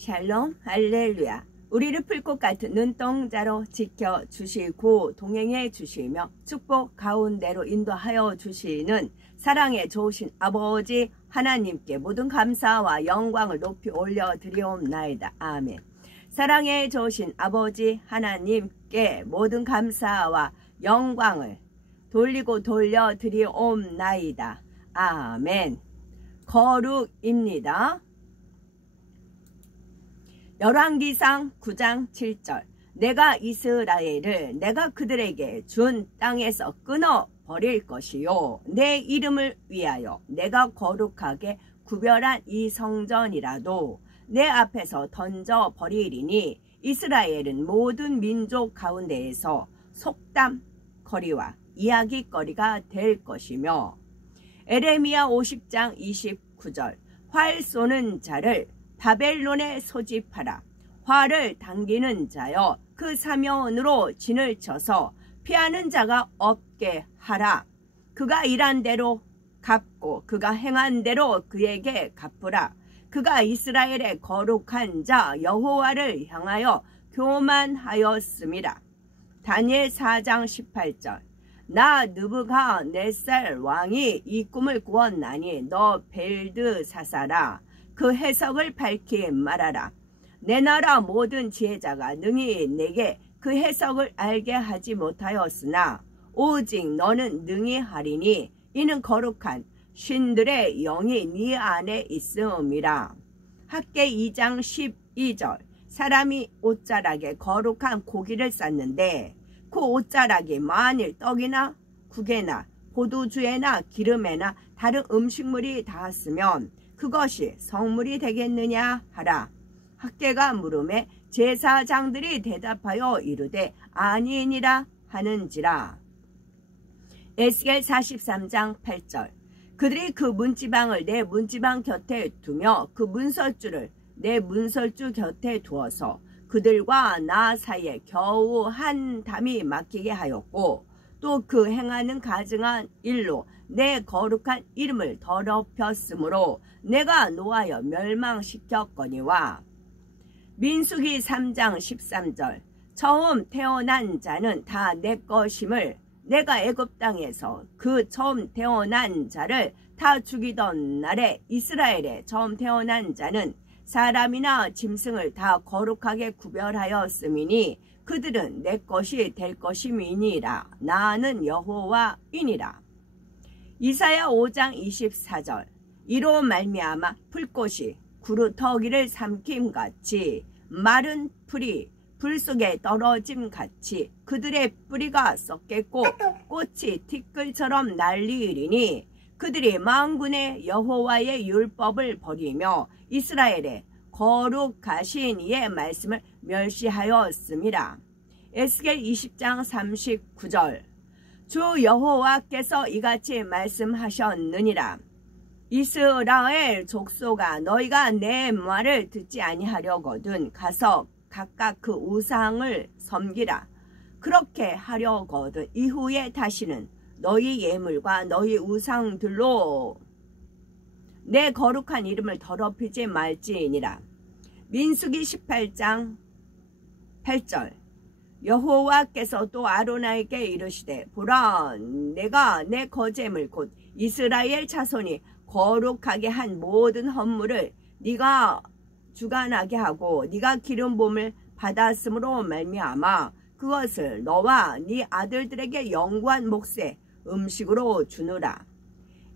샬롬 할렐루야. 우리를 풀꽃 같은 눈동자로 지켜주시고 동행해 주시며 축복 가운데로 인도하여 주시는 사랑에 좋으신 아버지 하나님께 모든 감사와 영광을 높이 올려드리옵나이다. 아멘. 사랑에 좋으신 아버지 하나님께 모든 감사와 영광을 돌리고 돌려드리옵나이다. 아멘. 거룩입니다. 열왕기상 9장 7절. 내가 이스라엘을 내가 그들에게 준 땅에서 끊어버릴 것이요 내 이름을 위하여 내가 거룩하게 구별한 이 성전이라도 내 앞에서 던져버리리니 이스라엘은 모든 민족 가운데에서 속담거리와 이야기거리가 될 것이며 에레미야 50장 29절. 활 쏘는 자를 바벨론에 소집하라. 활을 당기는 자여 그 사면으로 진을 쳐서 피하는 자가 없게 하라. 그가 일한 대로 갚고 그가 행한 대로 그에게 갚으라. 그가 이스라엘의 거룩한 자 여호와를 향하여 교만하였음이라. 다니엘 4장 18절. 나 느부갓네살 왕이 이 꿈을 꾸었나니 너 벨드사사라 그 해석을 밝히 말하라. 내 나라 모든 지혜자가 능히 내게 그 해석을 알게 하지 못하였으나 오직 너는 능히 하리니 이는 거룩한 신들의 영이 네 안에 있음이라. 학개 2장 12절. 사람이 옷자락에 거룩한 고기를 쌌는데 그 옷자락이 만일 떡이나 국에나 포도주에나 기름에나 다른 음식물이 닿았으면 그것이 성물이 되겠느냐 하라. 학개가 물음에 제사장들이 대답하여 이르되 아니니라 하는지라. 에스겔 43장 8절. 그들이 그 문지방을 내 문지방 곁에 두며 그 문설주를 내 문설주 곁에 두어서 그들과 나 사이에 겨우 한 담이 막히게 하였고 또 그 행하는 가증한 일로 내 거룩한 이름을 더럽혔으므로 내가 노하여 멸망시켰거니와. 민수기 3장 13절. 처음 태어난 자는 다 내 것임을 내가 애굽 땅에서 그 처음 태어난 자를 다 죽이던 날에 이스라엘의 처음 태어난 자는 사람이나 짐승을 다 거룩하게 구별하였음이니 그들은 내 것이 될 것임이니라. 나는 여호와이니라. 이사야 5장 24절. 이로 말미암아 풀꽃이 구루터기를 삼킴같이 마른 풀이 불 속에 떨어짐같이 그들의 뿌리가 썩겠고 꽃이 티끌처럼 날리리니 그들이 만군의 여호와의 율법을 버리며 이스라엘의 거룩하신 이의 말씀을 멸시하였음이라. 에스겔 20장 39절. 주 여호와께서 이같이 말씀하셨느니라. 이스라엘 족속아 너희가 내 말을 듣지 아니하려거든 가서 각각 그 우상을 섬기라. 그렇게 하려거든 이후에 다시는 너희 예물과 너희 우상들로 내 거룩한 이름을 더럽히지 말지니라. 민수기 18장 8절. 여호와께서 또 아론에게 이르시되 보라 내가 내 거제물 곧 이스라엘 자손이 거룩하게 한 모든 헌물을 네가 주관하게 하고 네가 기름 부음을 받았으므로 말미암아 그것을 너와 네 아들들에게 영구한 몫의 음식으로 주느라.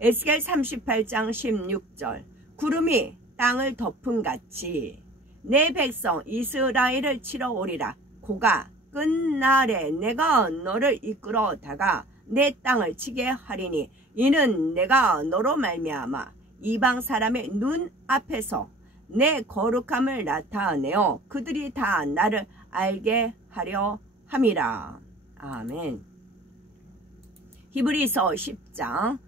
에스겔 38장 16절. 구름이 땅을 덮음같이 내 백성 이스라엘을 치러 오리라. 고가 끝날에 내가 너를 이끌어다가 내 땅을 치게 하리니 이는 내가 너로 말미암아 이방 사람의 눈 앞에서 내 거룩함을 나타내어 그들이 다 나를 알게 하려 함이라. 아멘. 히브리서 10장.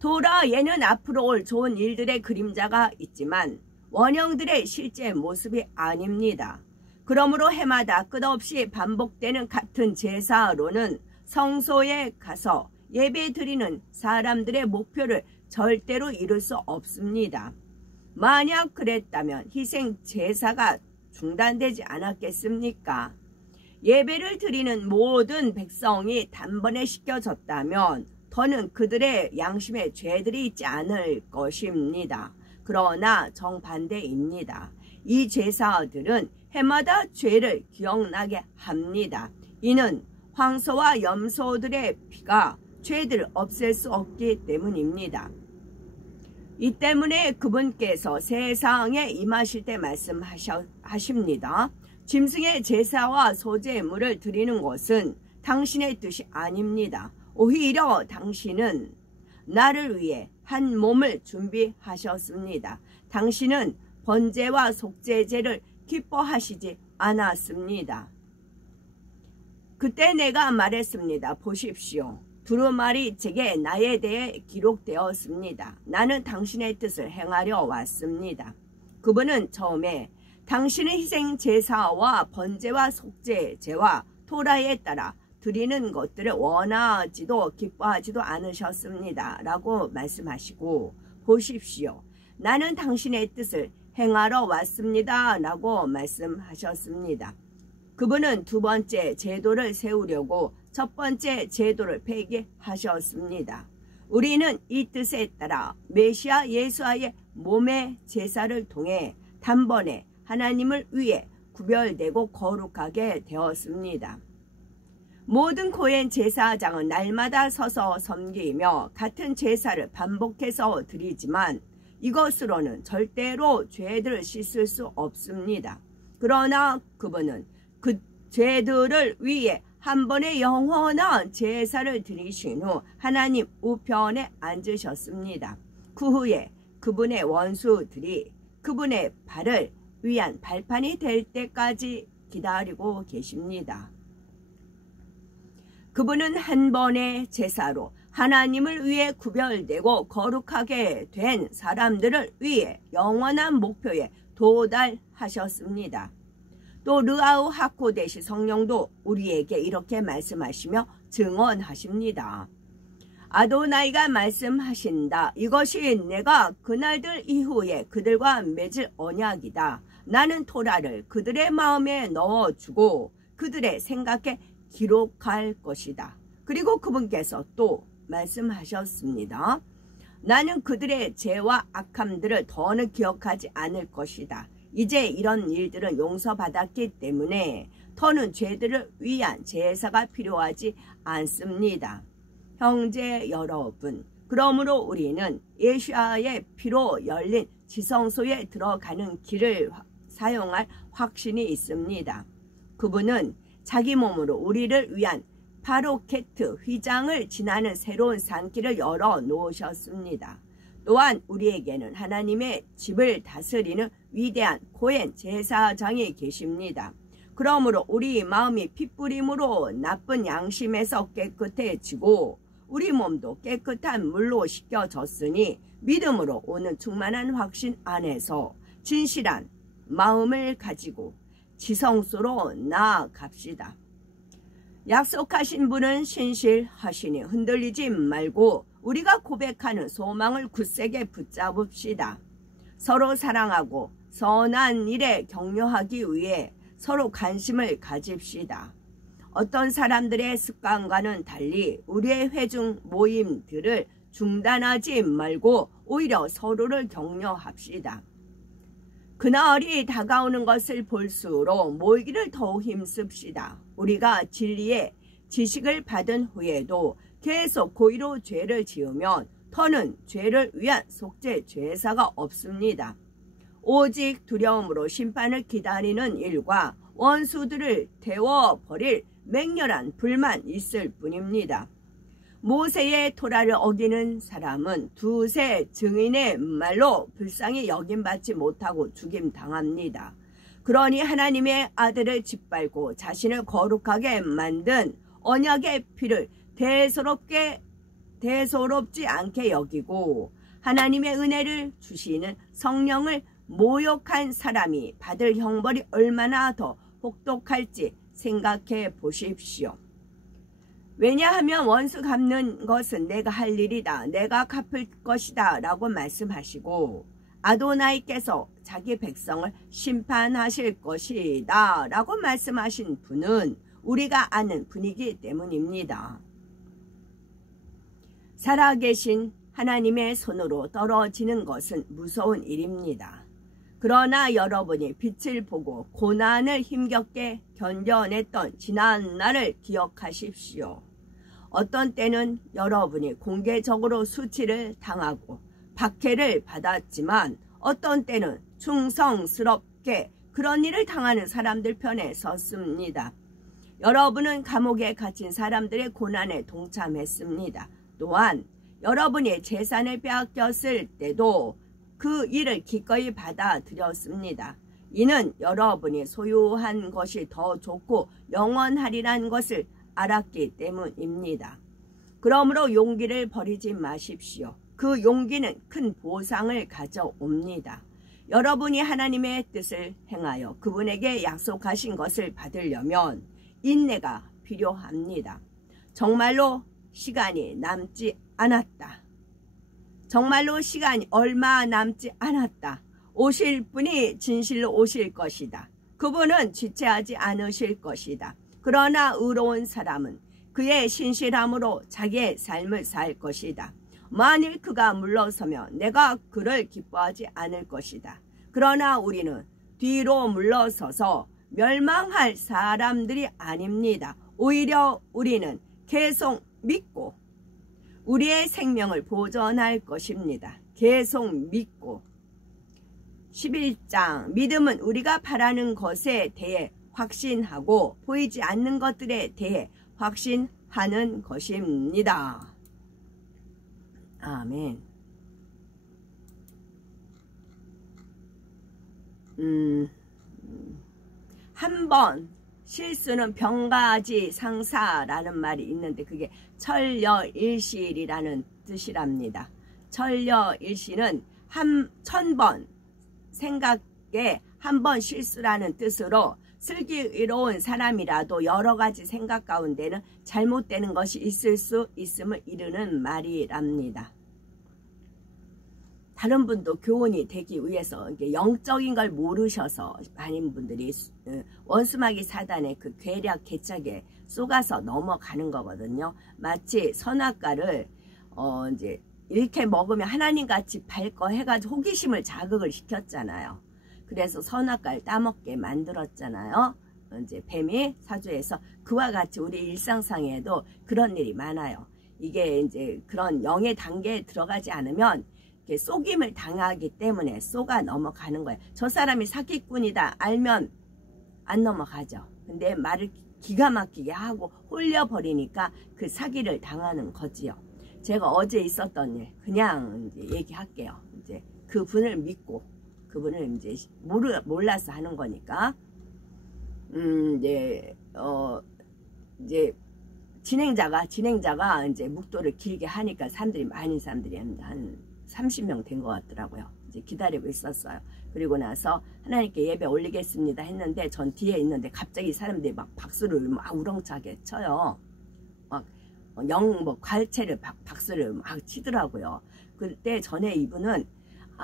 도라 얘는 앞으로 올 좋은 일들의 그림자가 있지만 원형들의 실제 모습이 아닙니다. 그러므로 해마다 끝없이 반복되는 같은 제사로는 성소에 가서 예배 드리는 사람들의 목표를 절대로 이룰 수 없습니다. 만약 그랬다면 희생 제사가 중단되지 않았겠습니까? 예배를 드리는 모든 백성이 단번에 씻겨졌다면 더는 그들의 양심에 죄들이 있지 않을 것입니다. 그러나 정반대입니다. 이 제사들은 해마다 죄를 기억나게 합니다. 이는 황소와 염소들의 피가 죄들을 없앨 수 없기 때문입니다. 이 때문에 그분께서 세상에 임하실 때 말씀하십니다. 짐승의 제사와 소제물을 드리는 것은 당신의 뜻이 아닙니다. 오히려 당신은 나를 위해 한 몸을 준비하셨습니다. 당신은 번제와 속죄제를 기뻐하시지 않았습니다. 그때 내가 말했습니다. 보십시오. 두루마리 책에 나에 대해 기록되었습니다. 나는 당신의 뜻을 행하려 왔습니다. 그분은 처음에 당신의 희생 제사와 번제와 속죄제와 토라에 따라 드리는 것들을 원하지도 기뻐하지도 않으셨습니다. 라고 말씀하시고, 보십시오. 나는 당신의 뜻을 행하러 왔습니다. 라고 말씀하셨습니다. 그분은 두 번째 제도를 세우려고 첫 번째 제도를 폐기하셨습니다. 우리는 이 뜻에 따라 메시아 예수와의 몸의 제사를 통해 단번에 하나님을 위해 구별되고 거룩하게 되었습니다. 모든 코헨 제사장은 날마다 서서 섬기며 같은 제사를 반복해서 드리지만 이것으로는 절대로 죄들을 씻을 수 없습니다. 그러나 그분은 그 죄들을 위해 한 번의 영원한 제사를 드리신 후 하나님 우편에 앉으셨습니다. 그 후에 그분의 원수들이 그분의 발을 위한 발판이 될 때까지 기다리고 계십니다. 그분은 한 번의 제사로 하나님을 위해 구별되고 거룩하게 된 사람들을 위해 영원한 목표에 도달하셨습니다. 또 르아우 하코데시 성령도 우리에게 이렇게 말씀하시며 증언하십니다. 아도나이가 말씀하신다. 이것이 내가 그날들 이후에 그들과 맺을 언약이다. 나는 토라를 그들의 마음에 넣어주고 그들의 생각에 기록할 것이다. 그리고 그분께서 또 말씀하셨습니다. 나는 그들의 죄와 악함들을 더는 기억하지 않을 것이다. 이제 이런 일들은 용서받았기 때문에 더는 죄들을 위한 제사가 필요하지 않습니다. 형제 여러분, 그러므로 우리는 예수의 피로 열린 지성소에 들어가는 길을 사용할 확신이 있습니다. 그분은 자기 몸으로 우리를 위한 바로케트 휘장을 지나는 새로운 산길을 열어 놓으셨습니다. 또한 우리에게는 하나님의 집을 다스리는 위대한 코헨 제사장이 계십니다. 그러므로 우리 마음이 핏부림으로 나쁜 양심에서 깨끗해지고 우리 몸도 깨끗한 물로 씻겨졌으니 믿음으로 오는 충만한 확신 안에서 진실한 마음을 가지고 지성소로 나아갑시다. 약속하신 분은 신실하시니 흔들리지 말고 우리가 고백하는 소망을 굳세게 붙잡읍시다. 서로 사랑하고 선한 일에 격려하기 위해 서로 관심을 가집시다. 어떤 사람들의 습관과는 달리 우리의 회중 모임들을 중단하지 말고 오히려 서로를 격려합시다. 그날이 다가오는 것을 볼수록 모이기를 더욱 힘씁시다. 우리가 진리의 지식을 받은 후에도 계속 고의로 죄를 지으면 더는 죄를 위한 속죄 제사가 없습니다. 오직 두려움으로 심판을 기다리는 일과 원수들을 태워버릴 맹렬한 불만 있을 뿐입니다. 모세의 토라를 어기는 사람은 두세 증인의 말로 불쌍히 여김받지 못하고 죽임당합니다. 그러니 하나님의 아들을 짓밟고 자신을 거룩하게 만든 언약의 피를 대소롭지 않게 여기고 하나님의 은혜를 주시는 성령을 모욕한 사람이 받을 형벌이 얼마나 더 혹독할지 생각해 보십시오. 왜냐하면 원수 갚는 것은 내가 할 일이다. 내가 갚을 것이다. 라고 말씀하시고 아도나이께서 자기 백성을 심판하실 것이다 라고 말씀하신 분은 우리가 아는 분이기 때문입니다. 살아계신 하나님의 손으로 떨어지는 것은 무서운 일입니다. 그러나 여러분이 빛을 보고 고난을 힘겹게 견뎌냈던 지난 날을 기억하십시오. 어떤 때는 여러분이 공개적으로 수치를 당하고 박해를 받았지만 어떤 때는 충성스럽게 그런 일을 당하는 사람들 편에 섰습니다. 여러분은 감옥에 갇힌 사람들의 고난에 동참했습니다. 또한 여러분이 재산을 빼앗겼을 때도 그 일을 기꺼이 받아들였습니다. 이는 여러분이 소유한 것이 더 좋고 영원하리란 것을 알았기 때문입니다. 그러므로 용기를 버리지 마십시오. 그 용기는 큰 보상을 가져옵니다. 여러분이 하나님의 뜻을 행하여 그분에게 약속하신 것을 받으려면 인내가 필요합니다. 정말로 시간이 남지 않았다. 정말로 시간이 얼마 남지 않았다. 오실 분이 진실로 오실 것이다. 그분은 지체하지 않으실 것이다. 그러나 의로운 사람은 그의 신실함으로 자기의 삶을 살 것이다. 만일 그가 물러서면 내가 그를 기뻐하지 않을 것이다. 그러나 우리는 뒤로 물러서서 멸망할 사람들이 아닙니다. 오히려 우리는 계속 믿고 우리의 생명을 보존할 것입니다. 계속 믿고. 11장 믿음은 우리가 바라는 것에 대해 확신하고 보이지 않는 것들에 대해 확신하는 것입니다. 아멘. 한 번 실수는 병가지 상사라는 말이 있는데 그게 철여일실이라는 뜻이랍니다. 철여일실은 1000번 생각에 한 번 실수라는 뜻으로 슬기로운 사람이라도 여러 가지 생각 가운데는 잘못되는 것이 있을 수 있음을 이르는 말이랍니다. 다른 분도 교훈이 되기 위해서 영적인 걸 모르셔서 많은 분들이 원수마귀 사단의 그 괴략 개척에 속아서 넘어가는 거거든요. 마치 선악과를 이제 이렇게 먹으면 하나님같이 밝거 해가지고 호기심을 자극을 시켰잖아요. 그래서 선악과를 따먹게 만들었잖아요. 이제 뱀이 사주에서 그와 같이 우리 일상상에도 그런 일이 많아요. 이게 이제 그런 영의 단계에 들어가지 않으면 속임을 당하기 때문에 속아 넘어가는 거예요. 저 사람이 사기꾼이다 알면 안 넘어가죠. 근데 말을 기가 막히게 하고 홀려버리니까 그 사기를 당하는 거지요. 제가 어제 있었던 일 그냥 이제 얘기할게요. 이제 그분을 믿고 그분을 이제 몰라서 하는 거니까 이제 진행자가 이제 묵도를 길게 하니까 사람들이 많은 사람들이 한 30명 된 것 같더라고요. 이제 기다리고 있었어요. 그리고 나서 하나님께 예배 올리겠습니다 했는데 전 뒤에 있는데 갑자기 사람들이 막 박수를 막 우렁차게 쳐요. 막 괄체를 박수를 막 치더라고요. 그때 전에 이분은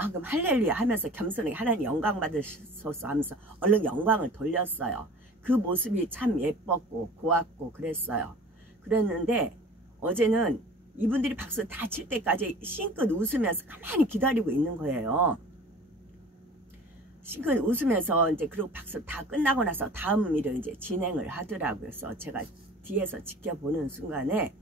그럼 할렐루야 하면서 겸손하게 하나님 영광 받으소서 하면서 얼른 영광을 돌렸어요. 그 모습이 참 예뻤고 고왔고 그랬어요. 그랬는데 어제는 이분들이 박수 다 칠 때까지 싱긋 웃으면서 가만히 기다리고 있는 거예요. 싱긋 웃으면서 이제 그리고 박수 다 끝나고 나서 다음 일을 이제 진행을 하더라고요. 그래서 제가 뒤에서 지켜보는 순간에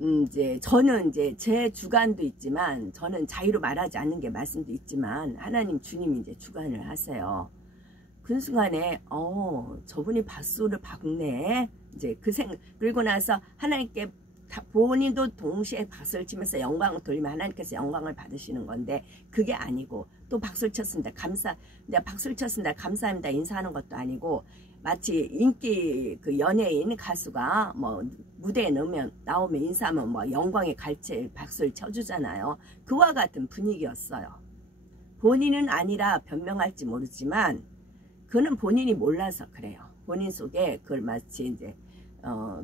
이제 저는 이제 제 주관도 있지만 저는 자유로 말하지 않는 게 말씀도 있지만 하나님 주님이 이제 주관을 하세요. 그 순간에 저분이 박수를 박네. 이제 그리고 나서 하나님께 본인도 동시에 박수를 치면서 영광을 돌리면 하나님께서 영광을 받으시는 건데 그게 아니고 또 박수를 쳤습니다. 내가 박수를 쳤습니다. 감사합니다. 인사하는 것도 아니고 마치 인기 그 연예인 가수가 뭐 무대에 나오면 인사하면 뭐 영광의 갈채 박수를 쳐주잖아요. 그와 같은 분위기였어요. 본인은 아니라 변명할지 모르지만 그는 본인이 몰라서 그래요. 본인 속에 그걸 마치 이제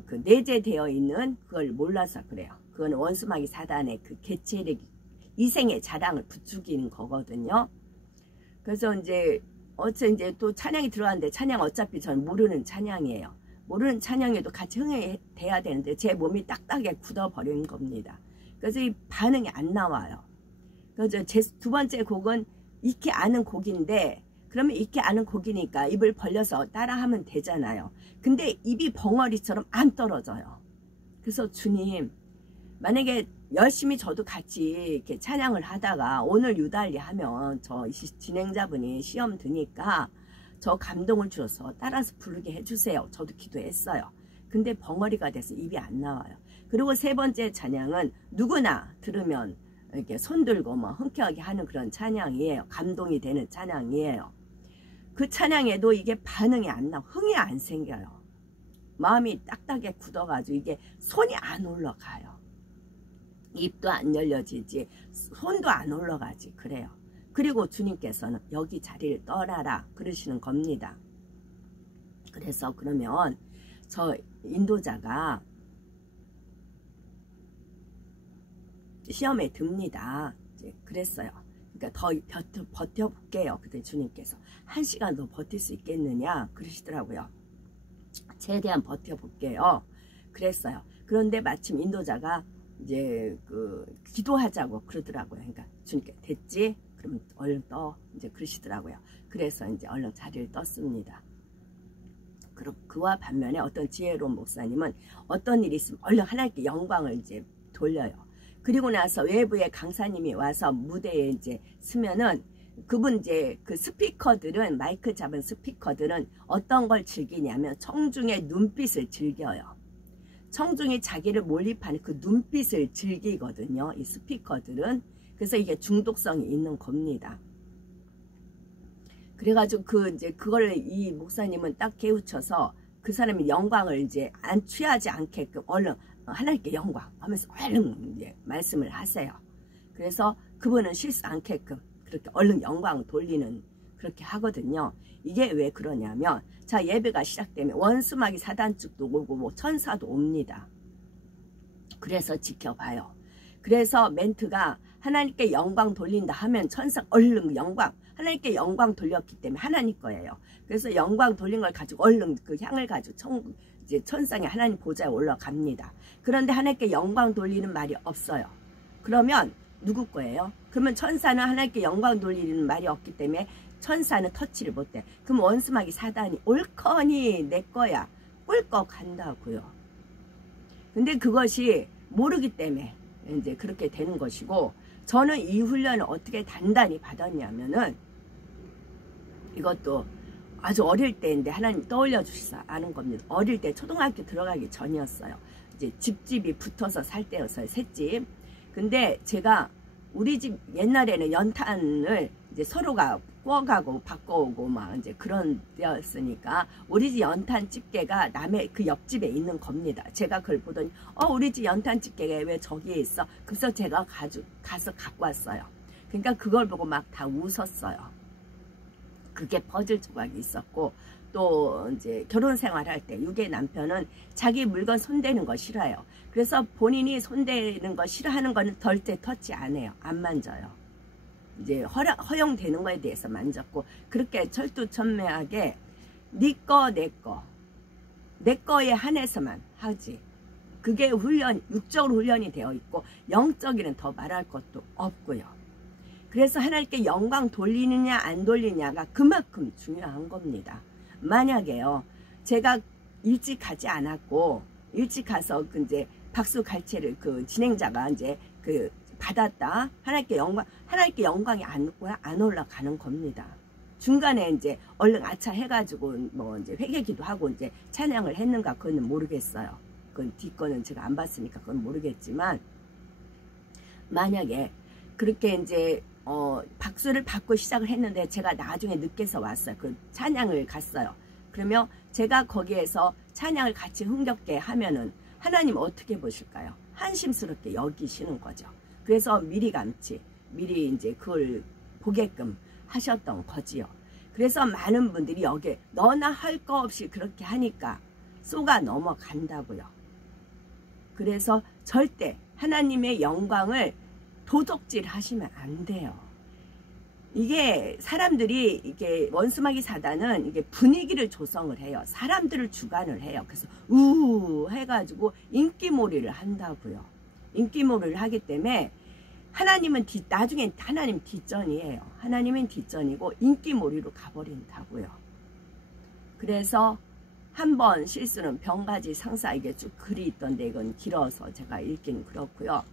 그 내재되어 있는 그걸 몰라서 그래요. 그건 원수마귀 사단의 그 이생의 자랑을 부추기는 거거든요. 그래서 이제 이제 또 찬양이 들어갔는데 찬양 어차피 전 모르는 찬양이에요. 모르는 찬양에도 같이 흥해야 되는데 제 몸이 딱딱하게 굳어버린 겁니다. 그래서 이 반응이 안 나와요. 그래서 제 두 번째 곡은 익히 아는 곡인데 그러면 익히 아는 곡이니까 입을 벌려서 따라하면 되잖아요. 근데 입이 벙어리처럼 안 떨어져요. 그래서 주님, 만약에 열심히 저도 같이 이렇게 찬양을 하다가 오늘 유달리 하면 저 진행자분이 시험 드니까 저 감동을 주셔서 따라서 부르게 해주세요. 저도 기도했어요. 근데 벙어리가 돼서 입이 안 나와요. 그리고 세 번째 찬양은 누구나 들으면 이렇게 손들고 뭐 흔쾌하게 하는 그런 찬양이에요. 감동이 되는 찬양이에요. 그 찬양에도 이게 반응이 안 나고 흥이 안 생겨요. 마음이 딱딱하게 굳어가지고 이게 손이 안 올라가요. 입도 안 열려지지 손도 안 올라가지 그래요. 그리고 주님께서는 여기 자리를 떠나라 그러시는 겁니다. 그래서 그러면 저 인도자가 시험에 듭니다. 이제 그랬어요. 그러니까 더 버텨볼게요. 그때 주님께서 1시간 더 버틸 수 있겠느냐 그러시더라고요. 최대한 버텨볼게요. 그랬어요. 그런데 마침 인도자가 이제 기도하자고 그러더라고요. 그러니까 주님께 됐지? 그럼 얼른 떠. 이제 그러시더라고요. 그래서 이제 얼른 자리를 떴습니다. 그와 반면에 어떤 지혜로운 목사님은 어떤 일이 있으면 얼른 하나님께 영광을 이제 돌려요. 그리고 나서 외부에 강사님이 와서 무대에 이제 서면은 그분 이제 그 스피커들은 마이크 잡은 스피커들은 어떤 걸 즐기냐면 청중의 눈빛을 즐겨요. 청중이 자기를 몰입하는 그 눈빛을 즐기거든요. 이 스피커들은. 그래서 이게 중독성이 있는 겁니다. 그래가지고 그걸 이 목사님은 딱 깨우쳐서 그 사람이 영광을 이제 안 취하지 않게끔 얼른 하나님께 영광 하면서 얼른 이제 말씀을 하세요. 그래서 그분은 실수 않게끔 그렇게 얼른 영광을 돌리는 그렇게 하거든요. 이게 왜 그러냐면 자 예배가 시작되면 원수마귀 사단축도 오고 뭐 천사도 옵니다. 그래서 지켜봐요. 그래서 멘트가 하나님께 영광 돌린다 하면 천사 얼른 영광 하나님께 영광 돌렸기 때문에 하나님 거예요. 그래서 영광 돌린 걸 가지고 얼른 그 향을 가지고 이제 천상에 하나님 보좌에 올라갑니다. 그런데 하나님께 영광 돌리는 말이 없어요. 그러면 누구 거예요? 그러면 천사는 하나님께 영광 돌리는 말이 없기 때문에 천사는 터치를 못해. 그럼 원수마귀 사단이 옳거니 내 거야 꿀꺽 한다고요. 근데 그것이 모르기 때문에 이제 그렇게 되는 것이고 저는 이 훈련을 어떻게 단단히 받았냐면은 이것도 아주 어릴 때인데 하나님 떠올려 주셔서 아는 겁니다. 어릴 때 초등학교 들어가기 전이었어요. 이제 집집이 붙어서 살 때였어요. 셋집. 근데 제가 우리 집 옛날에는 연탄을 이제 서로가 구워가고 바꿔오고 막 이제 그런 때였으니까 우리 집 연탄 집게가 남의 그 옆집에 있는 겁니다. 제가 그걸 보더니 우리 집 연탄 집게가 왜 저기에 있어? 그래서 제가 가서 갖고 왔어요. 그러니까 그걸 보고 막 다 웃었어요. 그게 퍼즐 조각이 있었고 또 이제 결혼 생활할 때 유괴 남편은 자기 물건 손대는 거 싫어요. 그래서 본인이 손대는 거 싫어하는 거는 절대 터치 안 해요. 안 만져요. 이제 허용되는 거에 대해서 만졌고 그렇게 철두철미하게 네 거 내 거에 한해서만 하지. 그게 육적으로 훈련이 되어 있고 영적으로는 더 말할 것도 없고요. 그래서 하나님께 영광 돌리느냐 안 돌리느냐가 그만큼 중요한 겁니다. 만약에요 제가 일찍 가지 않았고 일찍 가서 이제 박수 갈채를 그 진행자가 이제 받았다. 하나님께 영광이 안 올라가는 겁니다. 중간에 이제 얼른 아차 해가지고 뭐 이제 회개기도 하고 이제 찬양을 했는가 그건 모르겠어요. 그건 뒷거는 제가 안 봤으니까 그건 모르겠지만 만약에 그렇게 이제 박수를 받고 시작을 했는데 제가 나중에 늦게서 왔어요. 그 찬양을 갔어요. 그러면 제가 거기에서 찬양을 같이 흥겹게 하면은 하나님 어떻게 보실까요? 한심스럽게 여기시는 거죠. 그래서 미리 이제 그걸 보게끔 하셨던 거지요. 그래서 많은 분들이 여기에 너나 할 거 없이 그렇게 하니까 쏘가 넘어간다고요. 그래서 절대 하나님의 영광을 도적질 하시면 안 돼요. 이게 사람들이 이게 원수마귀 사단은 이게 분위기를 조성을 해요. 사람들을 주관을 해요. 그래서 해가지고 인기몰이를 한다고요. 인기몰이를 하기 때문에 하나님은 나중엔 하나님 뒷전이에요. 하나님은 뒷전이고 인기몰이로 가버린다고요. 그래서 한번 실수는 병가지 상사, 이게 쭉 글이 있던데 이건 길어서 제가 읽긴 그렇고요.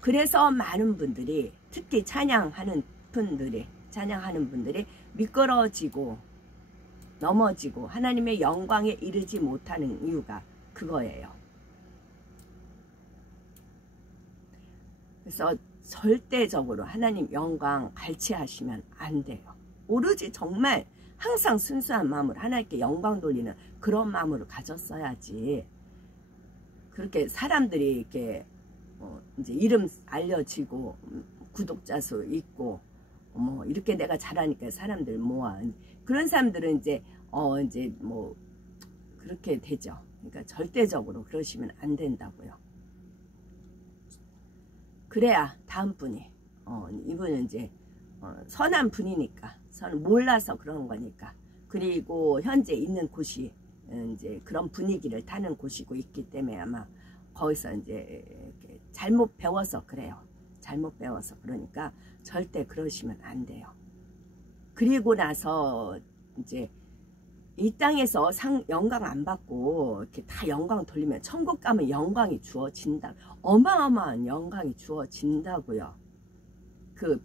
그래서 많은 분들이, 특히 찬양하는 분들이 미끄러지고 넘어지고 하나님의 영광에 이르지 못하는 이유가 그거예요. 그래서 절대적으로 하나님 영광 갈취하시면 안 돼요. 오로지 정말 항상 순수한 마음으로 하나님께 영광 돌리는 그런 마음으로 가졌어야지. 그렇게 사람들이 이렇게 이제 이름 알려지고 구독자 수 있고 이렇게 내가 잘하니까 사람들 모아, 그런 사람들은 이제 뭐 그렇게 되죠. 그러니까 절대적으로 그러시면 안 된다고요. 그래야 다음 분이 이분은 이제 선한 분이니까, 몰라서 그런 거니까, 그리고 현재 있는 곳이 이제 그런 분위기를 타는 곳이고 있기 때문에 아마 거기서 이제 이렇게 잘못 배워서 그래요. 잘못 배워서 그러니까 절대 그러시면 안 돼요. 그리고 나서 이제 이 땅에서 영광 안 받고 이렇게 다 영광 돌리면 천국 가면 영광이 주어진다. 어마어마한 영광이 주어진다고요. 그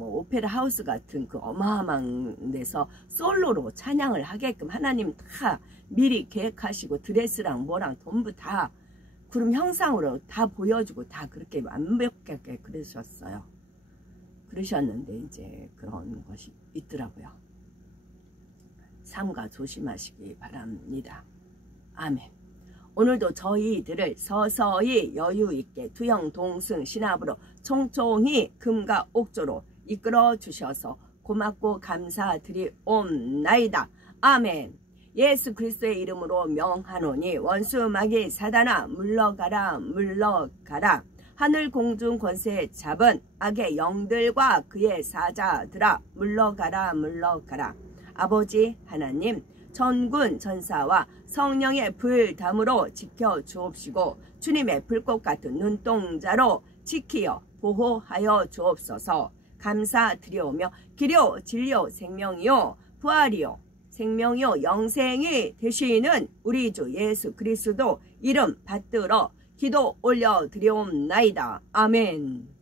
오페라 하우스 같은 그 어마어마한 데서 솔로로 찬양을 하게끔 하나님 다 미리 계획하시고 드레스랑 뭐랑 전부 다 구름 형상으로 다 보여주고 다 그렇게 완벽하게 그러셨어요. 그러셨는데 이제 그런 것이 있더라고요. 삼가 조심하시기 바랍니다. 아멘. 오늘도 저희들을 서서히 여유있게 두영동승 신합으로 총총히 금과 옥조로 이끌어 주셔서 고맙고 감사드리옵나이다. 아멘. 예수 그리스도의 이름으로 명하노니 원수마귀 사단아 물러가라 물러가라. 하늘 공중 권세 잡은 악의 영들과 그의 사자들아 물러가라 물러가라. 아버지 하나님, 천군 천사와 성령의 불담으로 지켜 주옵시고 주님의 불꽃 같은 눈동자로 지키어 보호하여 주옵소서. 감사드리오며 길이요 진리요 생명이요 부활이요 생명이요 영생이 되시는 우리 주 예수 그리스도 이름 받들어 기도 올려드리옵나이다. 아멘.